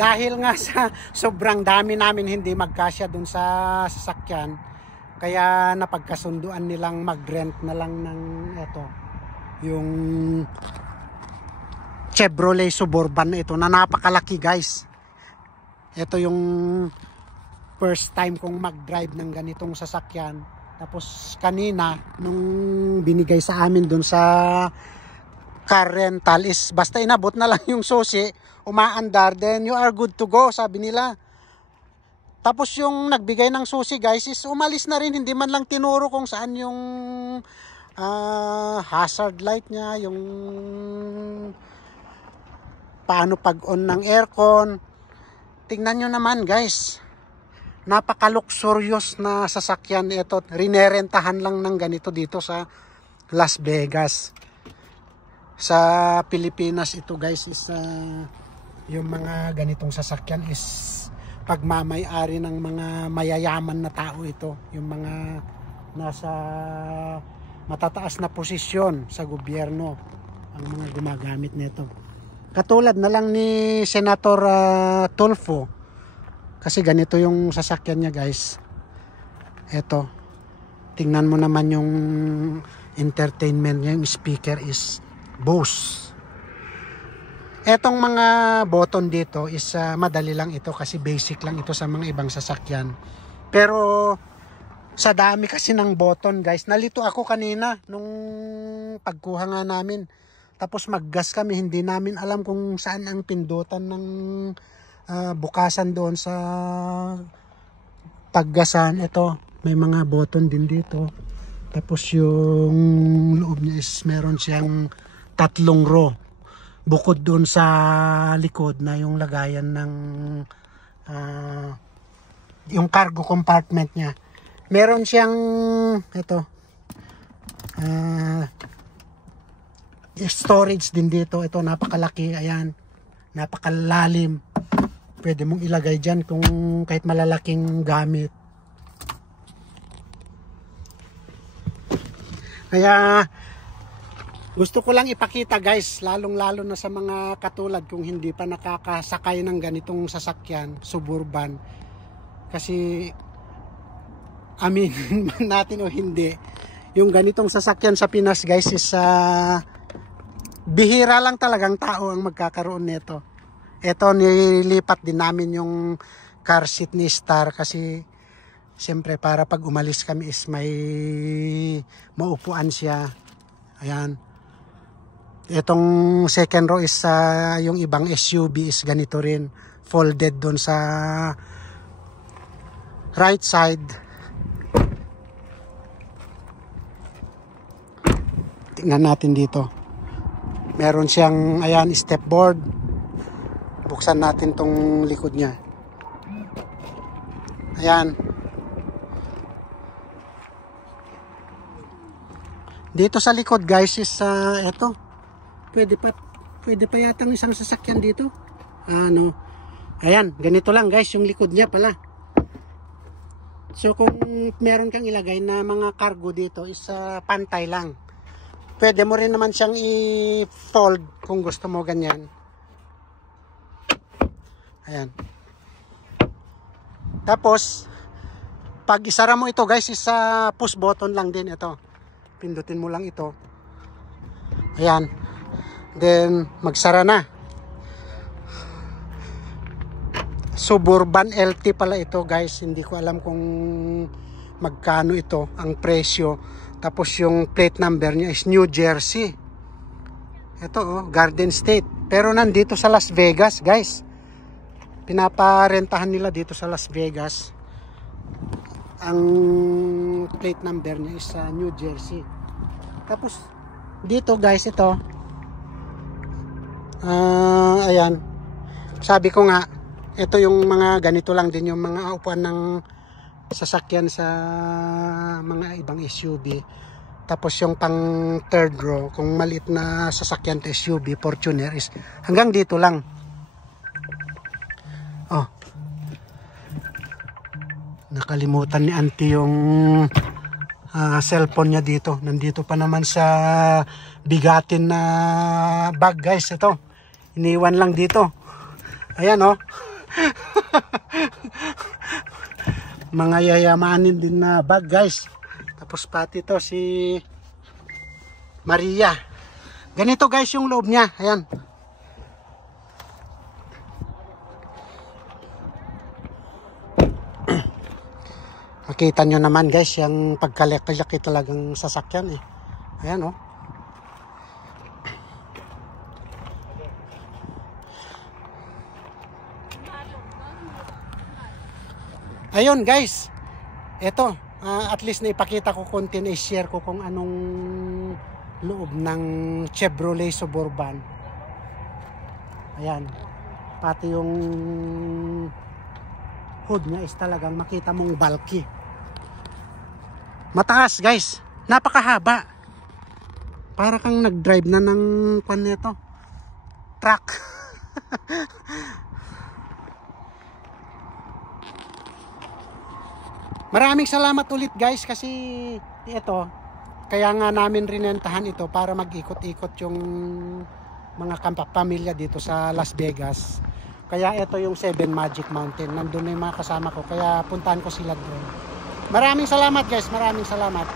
dahil nga sa sobrang dami namin hindi magkasya dun sa sasakyan, kaya napagkasunduan nilang mag-rent na lang ng ito, yung Chevrolet Suburban na ito na napakalaki guys. Ito yung first time kong mag-drive ng ganitong sasakyan. Tapos kanina nung binigay sa amin dun sa car rental is basta inabot na lang yung susi, umaandar, then you are good to go, sabi nila. Tapos yung nagbigay ng susi guys is umalis na rin, hindi man lang tinuro kung saan yung hazard light niya, yung paano pag-on ng aircon. Tingnan nyo naman guys, napaka-luxurious na sasakyan ito. Rinerentahan lang ng ganito dito sa Las Vegas. Sa Pilipinas ito guys is yung mga ganitong sasakyan is pagmamay-ari ng mga mayayaman na tao ito. Yung mga nasa matataas na posisyon sa gobyerno ang mga gumagamit nito. Katulad na lang ni Senator Tulfo. Kasi ganito yung sasakyan niya guys. Ito. Tingnan mo naman yung entertainment niya. Yung speaker is Bose. Etong mga button dito is madali lang ito kasi basic lang ito sa mga ibang sasakyan. Pero sa dami kasi ng button guys, nalito ako kanina nung pagkuha nga namin. Tapos maggas kami, hindi namin alam kung saan ang pindutan ng bukasan doon sa paggasan. Ito, may mga button din dito. Tapos yung loob niya is meron siyang 3 row. Bukod doon sa likod na yung lagayan ng yung cargo compartment niya. Meron siyang ito storage din dito. Ito napakalaki, ayan, napakalalim. Pwede mong ilagay dyan kung kahit malalaking gamit. Kaya gusto ko lang ipakita guys, lalong-lalo na sa mga katulad kung hindi pa nakakasakay ng ganitong sasakyan, suburban. Kasi aminin natin o hindi, yung ganitong sasakyan sa Pinas guys is bihira lang talagang tao ang magkakaroon nito. Ito, nilipat din namin yung car seat ni Star kasi siyempre para pag umalis kami is may maupuan siya. Ayan. Itong second row is yung ibang SUV is ganito rin, folded doon sa right side. Tingnan natin dito. Meron siyang ayan, step board. Buksan natin tong likod niya. Ayan. Dito sa likod guys is eto. Pwede pa yatang isang sasakyan dito. Ano? Ayan, ganito lang guys yung likod niya pala. So kung meron kang ilagay na mga cargo dito is pantay lang. Pwede mo rin naman siyang i-fold kung gusto mo ganyan. Ayan. Tapos pag isara mo ito guys is push button lang din ito. Pindutin mo lang ito. Ayan. Then magsara na. Suburban LT pala ito guys. Hindi ko alam kung magkano ito ang presyo. Tapos yung plate number niya is New Jersey. Ito Garden State. Pero nandito sa Las Vegas guys. Pinaparentahan nila dito sa Las Vegas. Ang plate number niya is New Jersey. Tapos dito guys ito. Ayan. Sabi ko nga, ito yung mga ganito lang din yung mga upuan ng sasakyan sa mga ibang SUV. Tapos yung pang third row, kung maliit na sasakyan to SUV, Fortuner is hanggang dito lang. Oh. Nakalimutan ni auntie yung cellphone niya dito. Nandito pa naman sa bigatin na bag guys. Ito. Iniwan lang dito. Ayan oh. Mga yayamanin din na bag guys. Tapos pati to si Maria. Ganito guys yung loob niya. Ayan. Makita nyo naman guys, yung pagkalaki-laki talagang sasakyan eh. Ayan oh. Ayun guys. Ito, at least na ipakita ko konti, na i-share ko kung anong loob ng Chevrolet Suburban. Ayan. Pati yung hood niya is talagang makita mong bulky. Mataas guys, napakahaba. Para kang nag-drive na ng kwan nito, truck. Maraming salamat ulit guys, kasi ito, kaya nga namin rinentahan ito para mag-ikot-ikot yung mga pamilya dito sa Las Vegas. Kaya ito yung 7 Magic Mountain, nandun na yung mga kasama ko, kaya puntahan ko sila doon. Maraming salamat guys, maraming salamat.